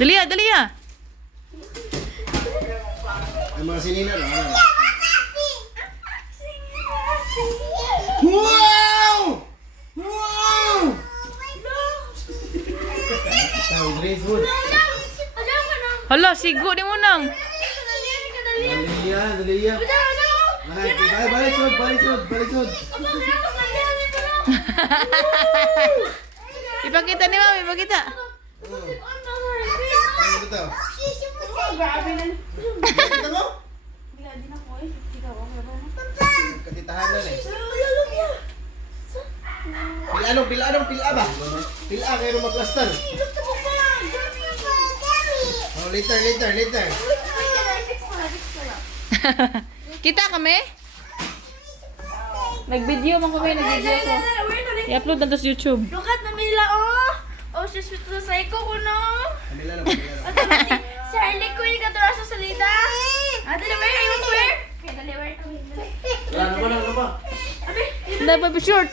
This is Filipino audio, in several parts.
Dalia, Dalia. Ang mga sinina lang. Wow! Wow! Tawag Grace Wood. Hala, sigo di mo nang. Dalia. Balik sud. Ipakita ni Mami, ipakita. Ano ito? Grabe na. Kita mo? Hindi na ko eh. Ikaw ako ba? Katitahan na eh. Pila ba? Pila kayo magplastar. Oh, later. Kita kami? Nag-video man kami, nag-video ko. I-upload na to sa YouTube. Lukat na Mila, oh! Oh, si sweet na psycho ko, no? Kamila lang. At si Charlie ko yung katura sa salita. Deliver, I want to wear. Okay, deliver. Ano ba? Abi, Dapat pa short.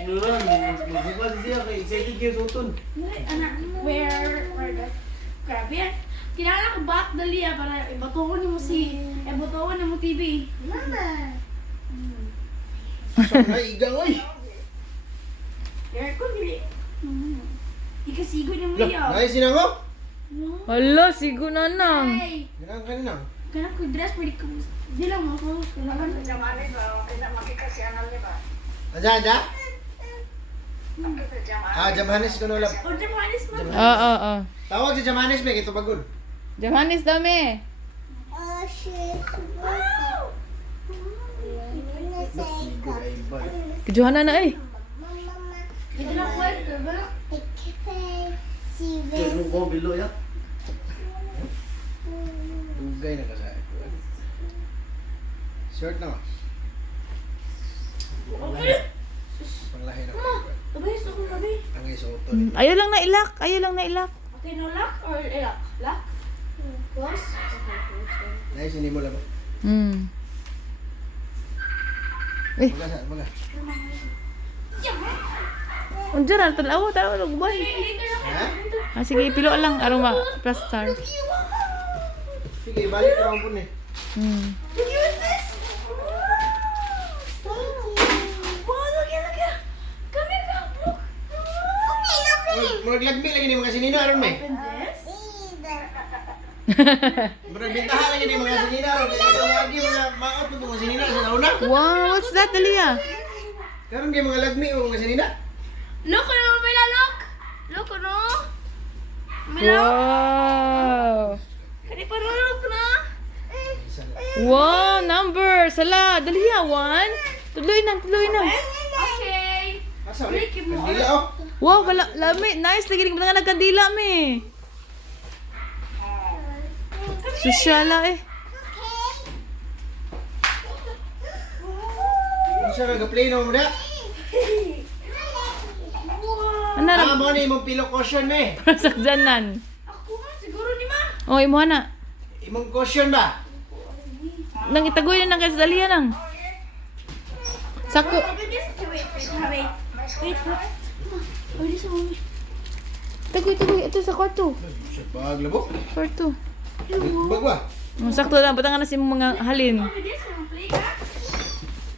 Nuran, magbukas siya kay excited kayo sa utol. anak, where that? Grabe yan. Kinala ko back dali para ibatuon mo ibatuon mo TV. Mama. Saan na igang oy? There ko dili. Ikasigo niya mo Look, yan. ay sinango? Hala, sigo na nang. Ay, Ganang kanina. kanang ko dress pwede ko. Di lang mo ko kailangan. Aja. Jamahanes ko no lab. Order mo anis mo. Oo. Tawag si Jamahanes may kito pagod. Johannes dami. Kejuhana na eh. Ito na po ito ba? Pero ko bilo ya. Ugay na kasi. Short na. Panglahi na. Tabay sa ko gabi. Ang isoto. Ayaw lang na ilak. Okay, no lock or lock? Lock? Close? Dahil sini mo lang. Maga. Unsa ra talaw lugban. Ha? Sige, pilo lang aron ma plaster. Sige, balik ka lang po ni. Look at this! Wow, look at. Come here, look. Murag lagmi lagi ni mga sinina aron may. Open this. Murag bintahan lagi ni mga sinina aron. Kaya lagi mga maot mo mga sinina sa una. Wow, what's that, Dalia? Karon kay mga lagmi o mga sinina. Look, ano Mila, look. Look, ano? Mila, Wow. kani pa look na. Wow, number. Sala, Dalia, 1. Tuloy na. Okay. Asa Break ulit? mo. Kandila oh. Wow, lami. Nice lagi ning mga nagkandila mi. Sosyala eh. Ano siya nag-play no mo da? Ano ra Mo ni imong pilo caution me. sakjanan? Ako nga, siguro ni ma. Oh, imo na. Imong caution ba? Nang itagoy na kay Dalia nang. Sako. Open this. Wait. Pwede sa mami. Tagoy. Ito sa kwarto. Siya bag labo. Kwarto. Bag ba? Sakto lang. Batangan na si mga halin. Open this. Play ka.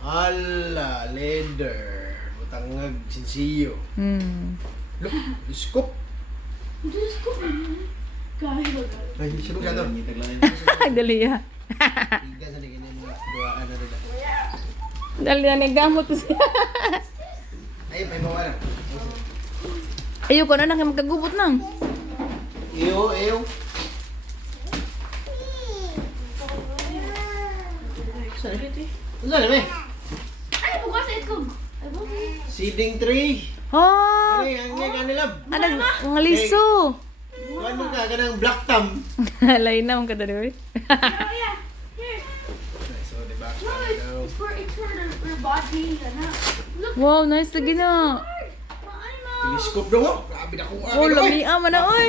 Ala, leather. Butangag sinsiyo. Look, scoop. Diyos ko. Kahit ba? Ay, siya ba gato? Dalia. Iga sa naging mga duwaan na rin. Dalia naggamot ko siya. Ay, may mawala. Ayoko na kay magkagubot nang. Ew. Ano na may? Ay, bukas sa itkog. Ay, bukas. Seeding tree. Oh, Ano yung kanila? anang mga liso. Kuhan mo ka, kanang black thumb. Lain na mong kadali. Oh, yeah. Here. So, di ba? No, it's for your body. Ano? Look. Wow, nice lagi na. Maay mo. Telescope dong oh. Grabe na kuha. Oh, lamia man na oy.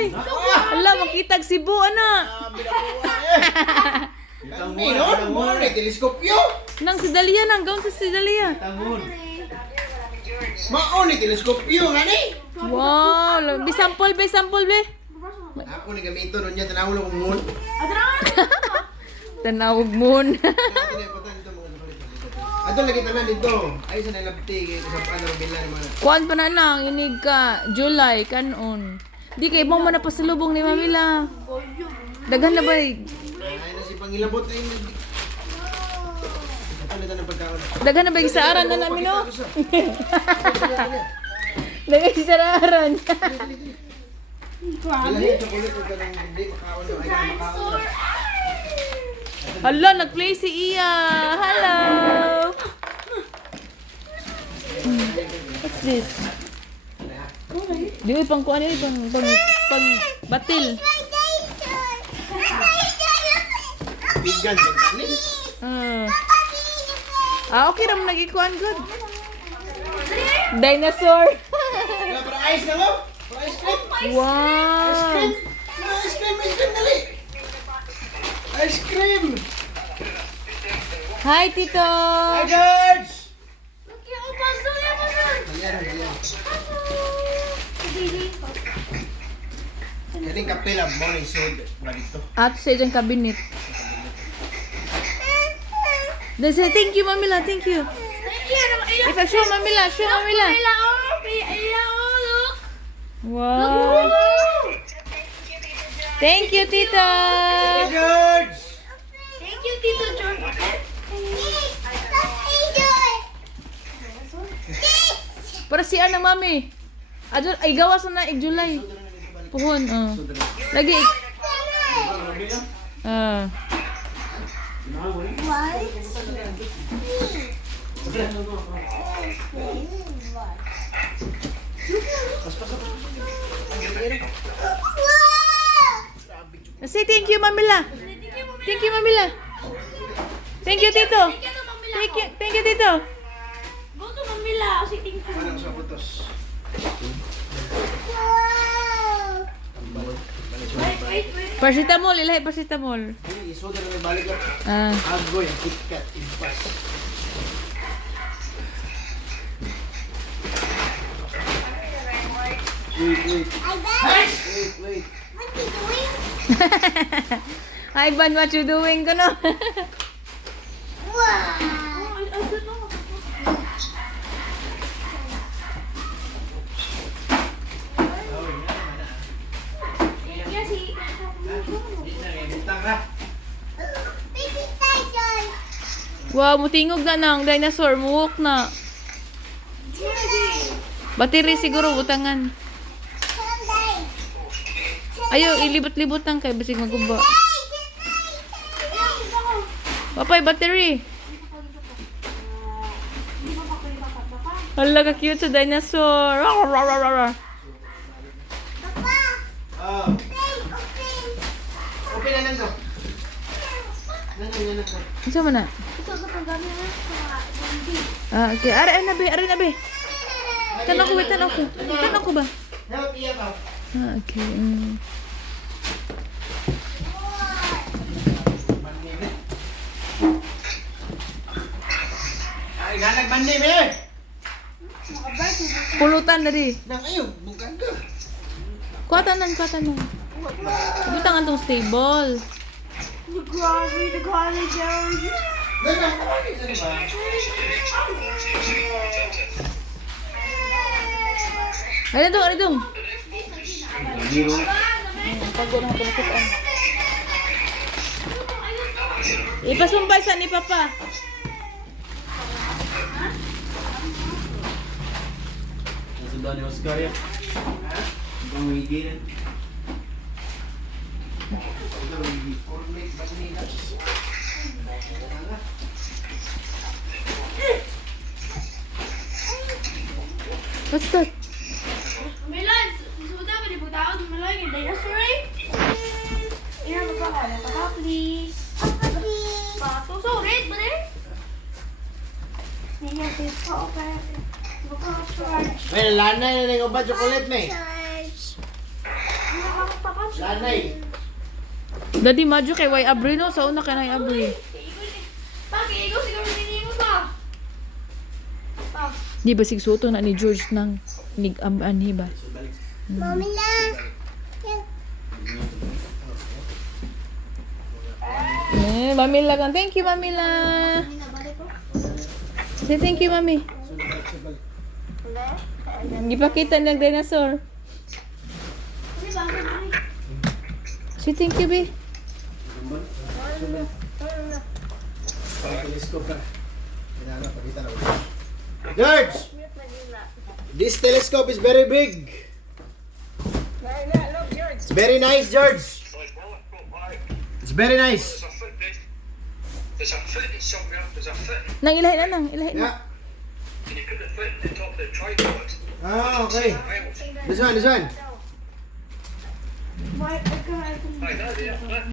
Ala, makitag Cebu ana. Grabe na kuha eh. Kami, no? Mo ni telescope yo. Nang si Dalia nang gaun sa si Dalia. Maon ni telescope yo, ngani? Wow, bisampol be. Ako ni gamito nun niya, tanawin akong moon. Tanawag moon. Ato lagi tanan dito. Ay sa nalabti kay sa ano bila ni mga. Kuan pa na lang, inig ka, July, kanon. Di kay mo man pasalubong ni Mamila. Daghan na ba? Ay na si pangilabot ay. Ato nito ng pagkaon. Daghan na ba sa aran na namin no? Daghan sa aran. Ilahi sa kulit ug kanang hindi makaon ay makaon. Hala, nag-play si Iya. Hello. What's this? Di pang kuan ni pang batil. Bigan sa kanin. Okay ra man nagikuan good. Dinosaur. Wala para ice na mo? Para ice cream? Wow. Ice cream dali. Ice cream. Hi, Tito. Hi, George. Kaning kapila mo ni sud ba dito? Ato sa iyang cabinet. Then say thank you, Mamila. Thank you. Show Mamila. Wow. Thank you, Tito. Hey, George. Thank you, Tito George. Para si Ana, Mami. Adul, ay gawas na July. Puhon. Lagi. Say thank you, Mamila. Thank you, Mamila. Thank you, Tito. Thank you, Tito. Go to Mamila. Kasi thank you. Anong sa butos? Wait. Paracetamol, ilahi paracetamol. Ay, isoda na may balik lang. Ah. Agoy, KitKat, impas. Wait. Hi, Ban, what you doing? Kono? Wow, mutingog na nang dinosaur, muwok na. Battery siguro butangan. Ayo, ilibot-libot lang kay basig maguba. Papay, battery. Hala, ka cute sa dinosaur. Open na nang go. Nang. Isa mo na? Okay. Are na be. Tanong ko ba? Help iya ba? Okay. Ay, nagbandi me. Pulutan na di. Nang ayo, bukan ka. Kuwatan lang. Butangan tong stable. The college area. Nang ano ba? Ano dong? Biro. Pagod na pulutan. Ipasumbay sa ni Papa. Nasudah ni Oscar ya? Ibang wigil. What's that? Milan, sudah ba di po tao di Milan yung dinosaur eh? Ina magkakala pa ka, please. Pato, so red ba rin? Niya, please pa pa. Well, lanay na nang ubat chocolate me. Lanay. Daddy Majo kay Way Abri no, sa una kay Nay Abri. Bakit ikaw siguro ninimos ba? Di ba sigsuto na ni George nang Anhi ba? Mamila. Mamila kang. Thank you, Mamila. Say thank you, Mami. Hindi pa kita ng dinosaur. Say thank you, Bi. George! This telescope is very big. It's very nice, George. It's very nice. There's a foot in somewhere. There's a foot. Nang ilahin na, nang ilahin na. Yeah. Can you put the foot in the top of the tripod? Ah, okay. Well, This one, this one. Why? I can't. I know, yeah.